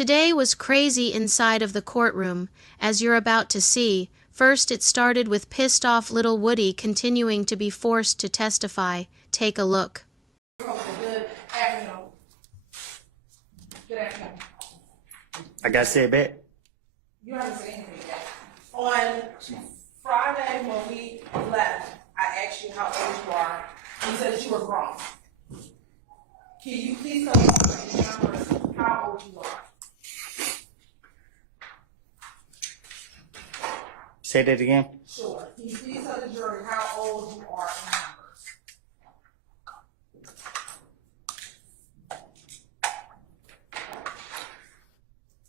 Today was crazy inside of the courtroom, as you're about to see. First, it started with pissed off little Woody continuing to be forced to testify. Take a look. Good afternoon. Good afternoon. I got said back. You haven't said anything yet. On Friday when we left, I asked you how old you are. You said that you were grown. Can you please tell me the numbers how old you are? Say that again. Sure. Can you please tell the jury how old you are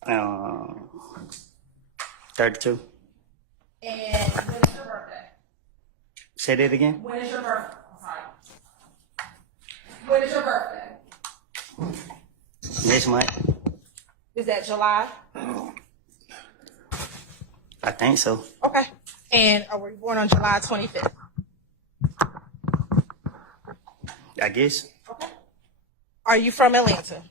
in numbers? 32. And when is your birthday? Say that again. When is your birthday? I'm sorry. When is your birthday? Next month. Is that July? I think so. Okay. And were you born on July 25th? I guess. Okay. Are you from Atlanta?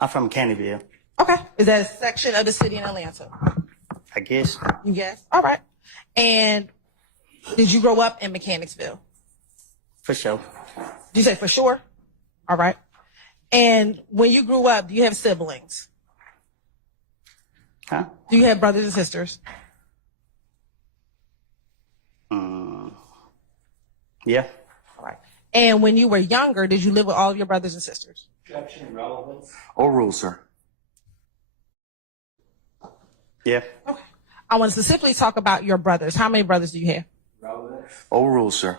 I'm from Canterville. Okay. Is that a section of the city in Atlanta? I guess. You guess? All right. And did you grow up in Mechanicsville? For sure. Did you say for sure? All right. And when you grew up, do you have siblings? Huh? Do you have brothers and sisters? Yeah. All right. And when you were younger, did you live with all of your brothers and sisters? Objection, relevance. Overrule, sir. Yeah. Okay. I want to specifically talk about your brothers. How many brothers do you have? Relevance. Overrule, sir.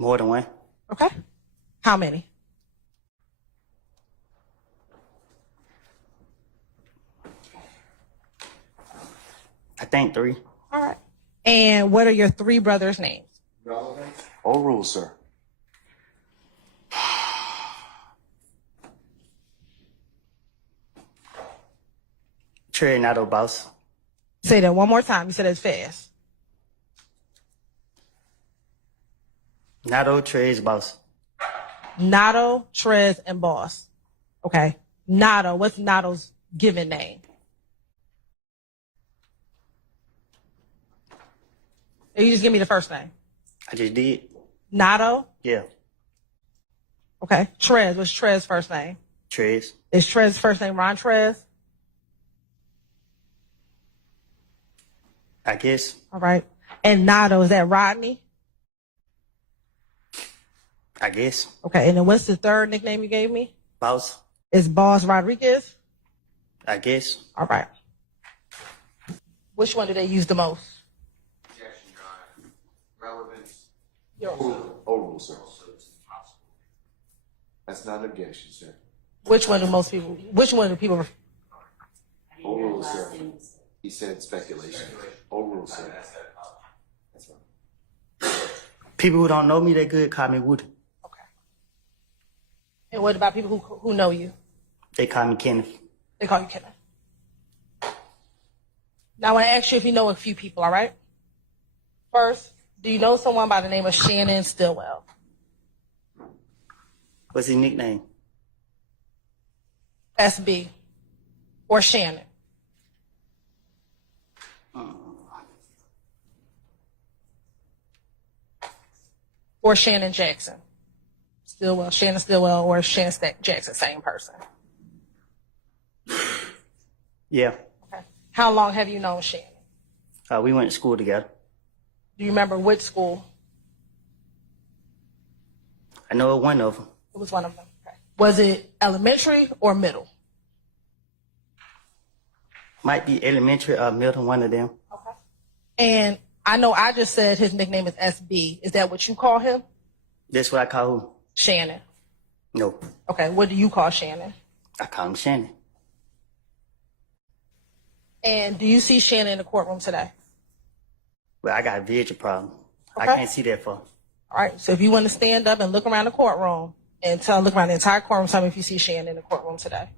More than one. Okay. How many? I think 3. All right. And what are your 3 brothers' names? Relevance. Overrule, sir. Trey Nato Boss. Say that one more time. You said it's fast. Nato Trey's Boss. Nato, Trez, and Boss. Okay. Nato. What's Nato's given name? Or you just give me the first name. I just did. Nato. Yeah. Okay. Trez. What's Trez's first name? Trey's. Is Trez's first name Ron Trez? I guess. All right. And Nato, is that Rodney? I guess. Okay. And then what's the third nickname you gave me? Boss. Is Boss Rodriguez? I guess. All right. Which one do they use the most? Objection, Your Honor. Relevance. Overrule, sir. That's not an objection, sir. Which one do people? Overrule, sir. He said speculation. Overrule, sir. That's right. People who don't know me that good call me Woody. Okay. And what about people who know you? They call me Kenneth. They call you Kenneth. Now I want to ask you if you know a few people, all right? First, do you know someone by the name of Shannon Stillwell? What's his nickname? SB. Or Shannon? Or Shannon Jackson? Stillwell, Shannon Stillwell, or Shannon Jackson, same person? Yeah. Okay. How long have you known Shannon? We went to school together. Do you remember which school? I know one of them. It was one of them. Okay. Was it elementary or middle? Might be elementary or middle, one of them. Okay. And I know I just said his nickname is SB. Is that what you call him? That's what I call who? Shannon. No. Okay. What do you call Shannon? I call him Shannon. And do you see Shannon in the courtroom today? Well, I got a vision problem. Okay. I can't see that far. All right. So if you want to stand up and look around the courtroom and look around the entire courtroom, tell me if you see Shannon in the courtroom today.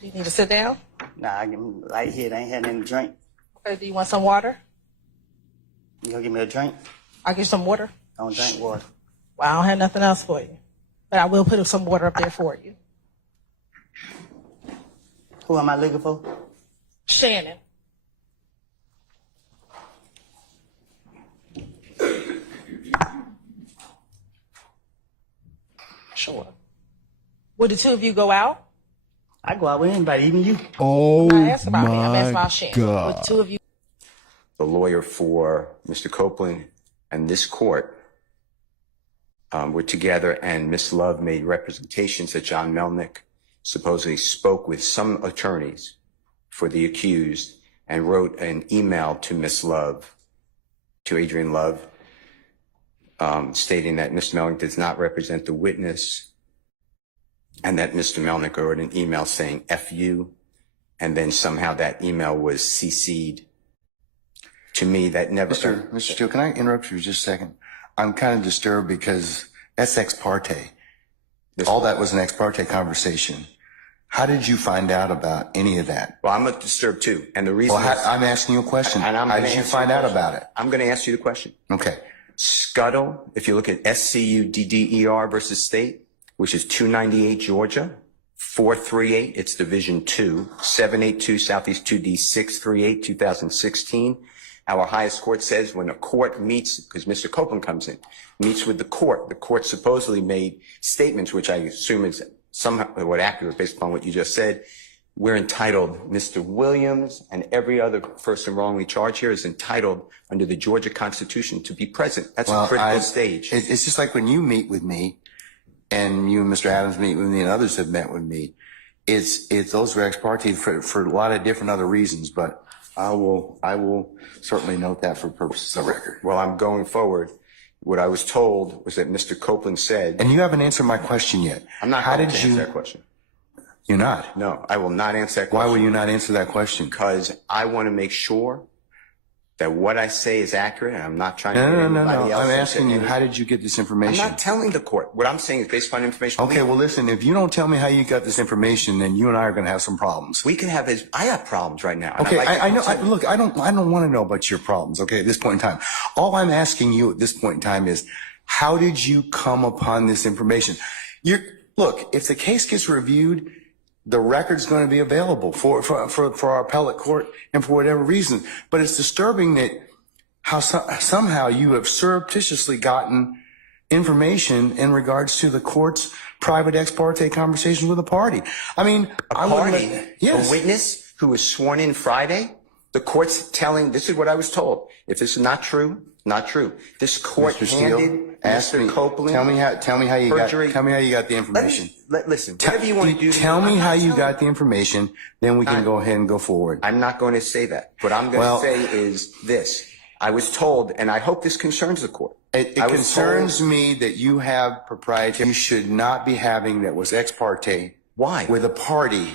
Do you need to sit down? Nah, I get light here. They ain't had nothing to drink. Okay, do you want some water? You gonna give me a drink? I'll get you some water. I don't drink water. Well, I don't have nothing else for you. But I will put some water up there for you. Who am I looking for? Shannon. Sure. Would the two of you go out? I go out with anybody, even you. Oh I asked about me. I'm asking my about Shannon. Would God. the two of you? The lawyer for Mr. Copeland and this court were together, and Miss Love made representations that John Melnick supposedly spoke with some attorneys for the accused and wrote an email to Miss Love, to Adrian Love, stating that Mr. Melnick does not represent the witness, and that Mr. Melnick wrote an email saying F you, and then somehow that email was CC'd to me. That never. Mr. Steele, can I interrupt you just a second? I'm kind of disturbed because that's ex parte. All that was an ex parte conversation. How did you find out about any of that? Well, I'm disturbed too, and the reason. Well, I'm asking you a question. And I'm How gonna did you answer find your out question. about it? I'm going to ask you the question. Okay. Scuttle, if you look at SCUDDER versus State, which is 298 Georgia, 438, it's Division 2, 782 Southeast 2D 638, 2016. Our highest court says when a court meets, because Mr. Copeland comes in, meets with the court supposedly made statements, which I assume is somewhat accurate based upon what you just said. We're entitled, Mr. Williams and every other person wrongly charged here is entitled under the Georgia Constitution to be present. That's a critical stage. It's just like when you meet with me, and you and Mr. Adams meet with me, and others have met with me. It's those are ex parte for a lot of different other reasons, but I will certainly note that for purposes of the record. Well, I'm going forward. What I was told was that Mr. Copeland said, And you haven't answered my question yet. I'm not going to answer that question. You're not? No, I will not answer that Why question. will you not answer that question? Because I want to make sure that what I say is accurate, and I'm not trying to No. get anybody else I'm into asking you, any- how did you get this I'm information? not telling the court. What I'm saying is based upon information. Okay, well, listen, if you don't tell me how you got this information, then you and I are going to have some problems. We can have I have problems right now. and Okay, I'd like to I know. continue. Look, I don't want to know about your problems. Okay, at this point in time, all I'm asking you at this point in time is, how did you come upon this information? Look, if the case gets reviewed, the record's going to be available for our appellate court and for whatever reason. But it's disturbing that how somehow you have surreptitiously gotten information in regards to the court's private ex parte conversation with a party. I mean, A witness who was sworn in Friday. The court's telling. This is what I was told. If this is not true, not true. This court Mr. Steele, handed ask Mr. me. Copeland. Tell me how you perjury. got the information. Listen. Whatever you want to do. Tell me I'm how not you telling got the information, then we can go ahead and go forward. I'm not going to say that. What I'm going to say is this. I was told, and I hope this concerns the court. It concerns me that you have proprietary. You should not be having that was ex parte. Why? With a party.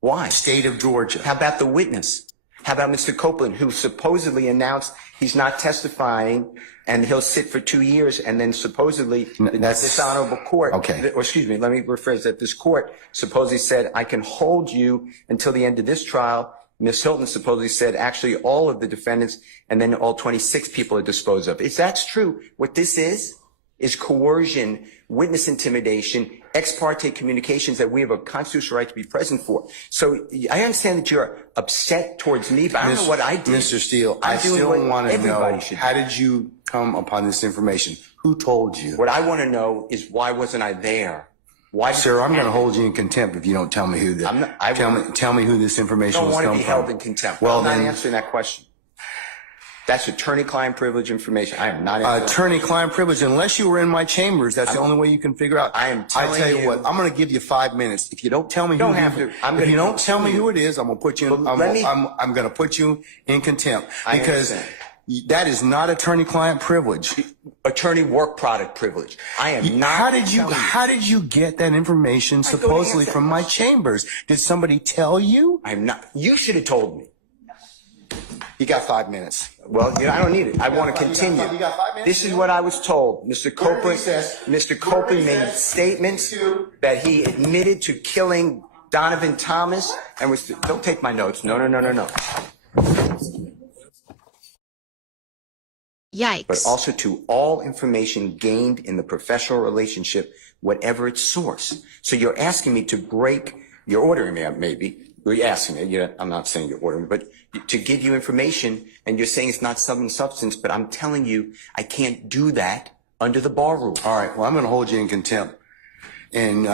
Why? State of Georgia. How about the witness? How about Mr. Copeland, who supposedly announced he's not testifying and he'll sit for 2 years, and then supposedly this honorable court, Okay. or excuse me, let me rephrase that. This court supposedly said, I can hold you until the end of this trial. Ms. Hilton supposedly said, actually, all of the defendants and then all 26 people are disposed of. If that's true, what this is coercion, witness intimidation, ex parte communications that we have a constitutional right to be present for. So I understand that you're upset towards me, but I don't know what I did. Mr. Steele, I'm I doing still what want to everybody know, should how do. did you come upon this information? Who told you? What I want to know is why wasn't I there? Why, Sir, I'm going to hold you in contempt if you don't tell me who the, I'm not- tell me who this I information don't was want to come be from. held in contempt. Well, I'm not then, answering that question. That's attorney-client privilege information. I am not answering. attorney-client privilege, unless you were in my chambers, that's the only way you can figure out. I am telling I tell you you- what, I'm going to give you 5 minutes. If you don't tell me don't who have you, to. I'm if gonna you don't tell me continue. who it is, I'm going to put you in, But let me- I'm going to put you in contempt I because understand. that is not attorney-client privilege. Attorney work product privilege. I am not. How did you get that information go to supposedly answer from that my question. chambers? Did somebody tell you? I'm not. You should have told me. You got 5 minutes. Well, I don't need it. I want to continue. you got 5 minutes? This is what I was told. Mr. Copeland, recess. Mr. We're Copeland made recess. statements that he admitted to killing Donovan Thomas, and don't take my notes. No. Yikes. But also to all information gained in the professional relationship, whatever its source. So you're asking me to break, you're ordering me, maybe. You're asking me, I'm not saying you're ordering me, but to give you information, and you're saying it's not substance, but I'm telling you I can't do that under the bar rule. All right. Well, I'm going to hold you in contempt, and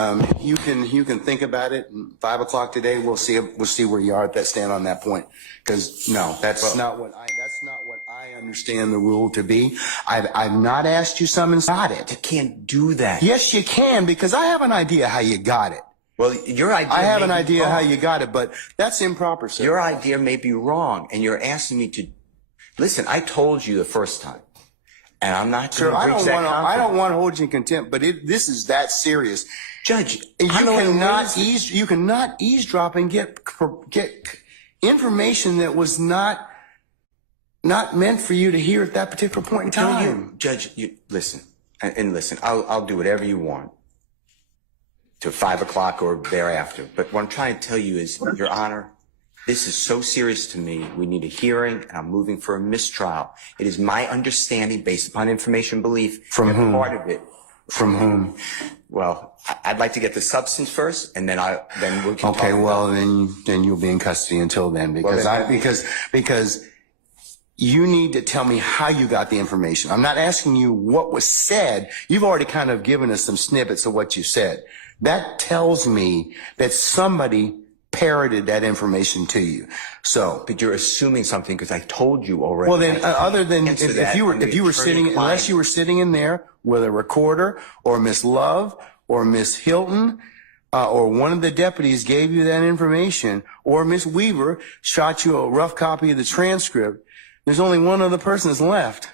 you can think about it. 5 o'clock today, we'll see where you are at that stand on that point. Because no, that's not what I understand the rule to be. I've not asked you something. Got it. You can't do that. Yes, you can, because I have an idea how you got it. Well, your idea. I have may an be idea wrong. how you got it, but that's improper, sir. Your idea may be wrong, and you're asking me to listen. I told you the first time, and I'm not Sir, going to breach that I confidence. don't want to hold you in contempt, but this is that serious. Judge, You I don't cannot wanna raise- you cannot eavesdrop and get information that was not meant for you to hear at that particular point in Tell time. you, Judge, listen, and listen. I'll do whatever you want to 5 o'clock or thereafter. But what I'm trying to tell you is, Your Honor, this is so serious to me. We need a hearing, and I'm moving for a mistrial. It is my understanding, based upon information belief, From that whom? part of it. From whom? Well, I'd like to get the substance first, and then we can Okay, talk well about then you'll be in custody until then, because because you need to tell me how you got the information. I'm not asking you what was said. You've already kind of given us some snippets of what you said. That tells me that somebody parroted that information to you. So, But you're assuming something because I told you already. well then, other than Answer if that you were under sitting, attorney-client. unless you were sitting in there with a recorder, or Miss Love, or Miss Hilton, or one of the deputies gave you that information, or Miss Weaver shot you a rough copy of the transcript, there's only one other person that's left.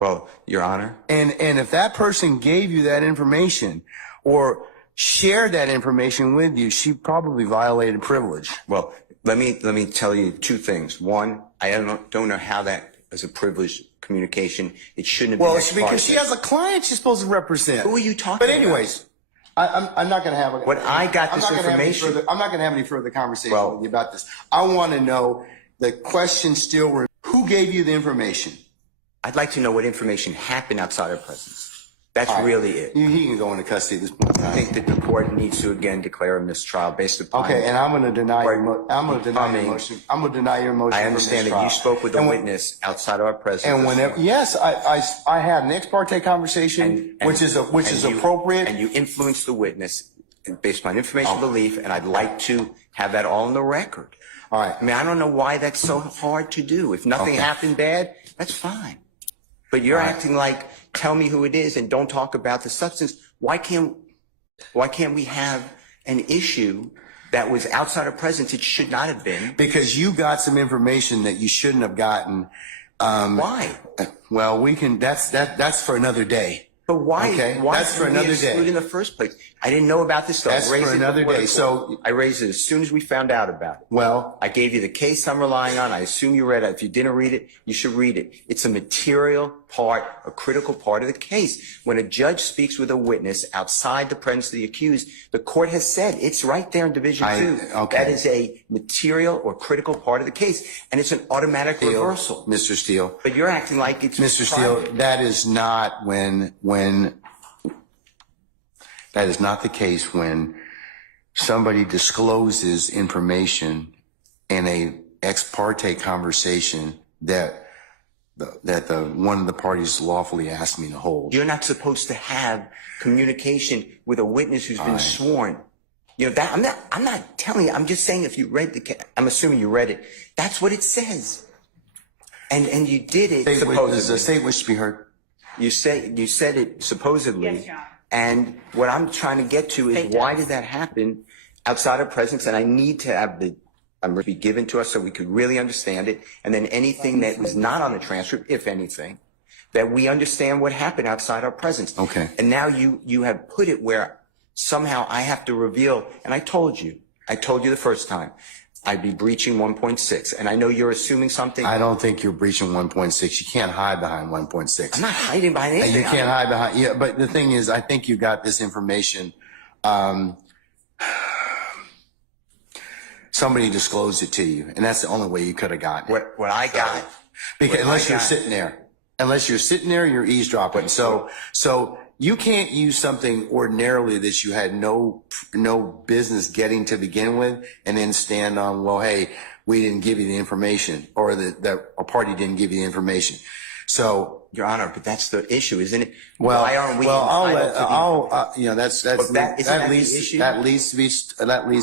Well, Your Honor, And if that person gave you that information or shared that information with you, she probably violated privilege. well, let me tell you two things. One, I don't know how that is a privileged communication. It shouldn't have Well, been. it's because she has a client she's supposed to represent. Who are you talking But about? anyways, I'm not going to have a. When I got this information- I'm not going to have any further conversation Well- with you about this. I want to know the question still. Who gave you the information? I'd like to know what information happened outside our presence. That's really it. He can go into custody at this point in I time. think that the court needs to again declare a mistrial based upon. Okay, and I'm going to deny your I'm going to deny your Becoming- motion. I'm going to deny your motion. I for understand that mistrial. you spoke with a And witness outside our presence. And whenever, yes, I had an ex parte conversation, which is appropriate. And you influenced the witness based on information belief, and I'd like to have that all on the record. All right. I mean, I don't know why that's so hard to do. If nothing Okay. happened bad, that's fine. But you're acting like, tell me who it is and don't talk about the substance. Why can't we have an issue that was outside of presence? It should not have been. Because you got some information that you shouldn't have gotten. Why? Well, that's for another day. But why? Okay, Why that's for did we another exclude day. in the first place? I didn't know about this. So That's I raised for it another before the day. court. So- I raised it as soon as we found out about it. Well, I gave you the case I'm relying on. I assume you read it. If you didn't read it, you should read it. It's a material part, a critical part of the case. When a judge speaks with a witness outside the presence of the accused, the court has said it's right there in Division 2. okay. That is a material or critical part of the case, and it's an automatic reversal. Mr. Steele. But you're acting like it's Mr. Steele, private. that is not that is not the case when somebody discloses information in a ex parte conversation that one of the parties lawfully asked me to hold. You're not supposed to have communication with a witness who's been sworn. You know that I'm not telling you. I'm just saying if you read I'm assuming you read it. That's what it says. And you did it Does the supposedly. state wish to be heard? You said it supposedly. Yes, Your Honor. And what I'm trying to get to is why did that happen outside of presence? And I need to have be given to us so we could really understand it. And then anything that was not on the transcript, if anything, that we understand what happened outside our presence. Okay. And now you have put it where somehow I have to reveal, and I told you the first time, I'd be breaching 1.6. And I know you're assuming something. I don't think you're breaching 1.6. You can't hide behind 1.6. I'm not hiding behind And anything. you can't hide behind, yeah, but the thing is, I think you got this information. somebody disclosed it to you, and that's the only way you could have gotten it. What I got, Because what unless I you're got- sitting there, you're eavesdropping. So you can't use something ordinarily that you had no business getting to begin with, and then stand on, well, hey, we didn't give you the information, or that a party didn't give you the information. So, Your Honor, but that's the issue, isn't it? well, Why aren't we I'll entitled let, to the- I'll, that's, But isn't that the issue? that needs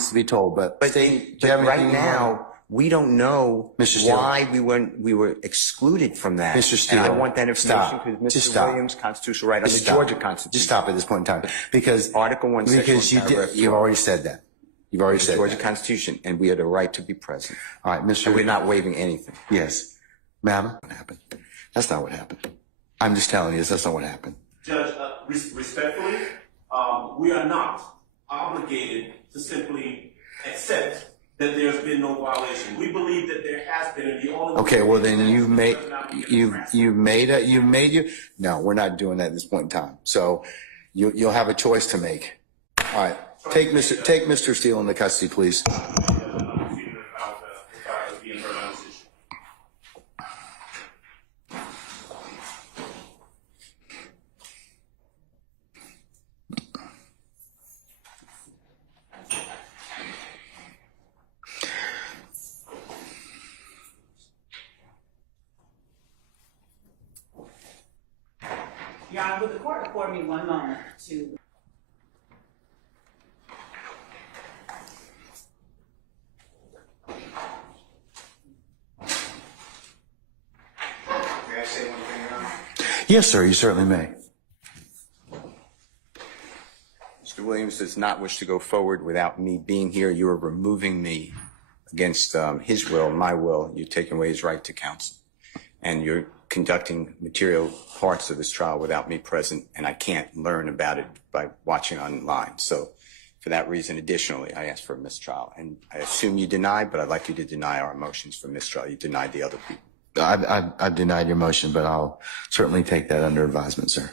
to be told, but. But, State, do you have right anything more? now, we don't know Mr. Steele. why we were excluded from that. Mr. Steele, And I want that information stop. because Just Mr. stop. Williams' constitutional right under Just the stop. Georgia Constitution. Just stop at this point in time, because Article 1, Section because 1, paragraph you've 12. already said that. You've already The said Georgia that. Constitution, and we have the right to be present. All right, Mr. And we're not waiving anything. Yes, ma'am. What happened? That's not what happened. I'm just telling you, that's not what happened. Judge, respectfully, we are not obligated to simply accept that there's been no violation. We believe that there has been, and the only. Okay, well then you've made no, we're not doing that at this point in time. So you'll have a choice to make. All right, take Mr. Steele into custody, please. Your Honor, would the court afford me one moment to... May I say one thing, Your Honor? Yes, sir, you certainly may. Mr. Williams does not wish to go forward without me being here. You are removing me against his will, my will. You're taking away his right to counsel. And you're conducting material parts of this trial without me present, and I can't learn about it by watching online. So for that reason, additionally, I ask for a mistrial. And I assume you deny, but I'd like you to deny our motions for mistrial. You denied the other people. I've denied your motion, but I'll certainly take that under advisement, sir.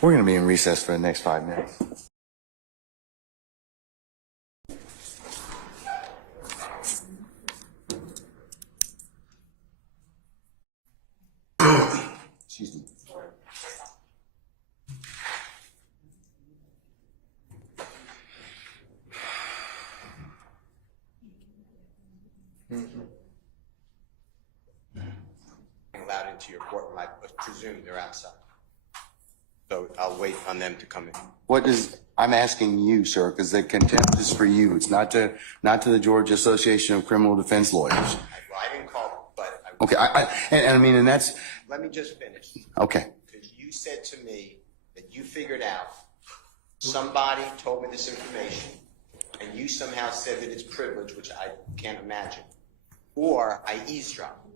We're going to be in recess for the next 5 minutes. Excuse me. Allowed into your courtroom, I presume they're outside. So I'll wait on them to come in. I'm asking you, sir, because the contempt is for you. It's not to the Georgia Association of Criminal Defense Lawyers. Well, I didn't call, but Okay, and that's, let me just finish. okay. Because you said to me that you figured out somebody told me this information, and you somehow said that it's privilege, which I can't imagine, or I eavesdropped.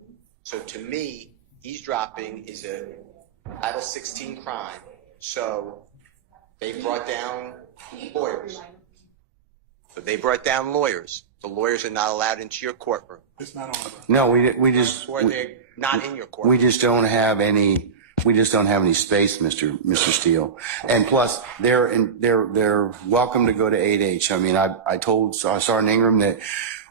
So to me, eavesdropping is a Title 16 crime. So they brought down lawyers. So they brought down lawyers. The lawyers are not allowed into your courtroom, No, we just, or they're not in your we courtroom. just don't have any space, Mr. Steele. And plus, they're welcome to go to 8H. I mean, I told Sergeant Ingram that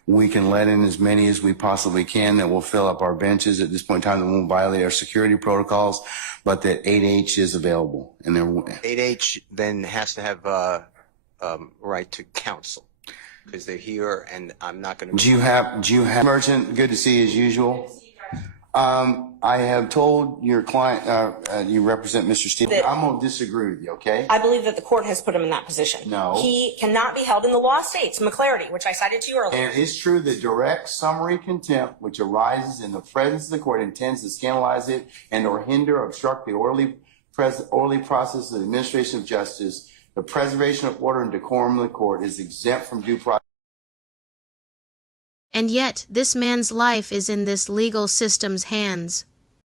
we can let in as many as we possibly can, that we'll fill up our benches at this point in time, that won't violate our security protocols, but that 8H is available. And they're, 8H then has to have a right to counsel because they're here, and I'm not going to. do you have, Merchant, good to see you as usual. I have told your client, you represent Mr. Steele. I'm going to disagree with you, okay? I believe that the court has put him in that position. No. He cannot be held in the law states, McClarity, which I cited to you earlier. And it's true that direct summary contempt, which arises in the presence of the court, intends to scandalize it and or hinder, obstruct the orderly process of the administration of justice. The preservation of order and decorum of the court is exempt from due process. And yet, this man's life is in this legal system's hands.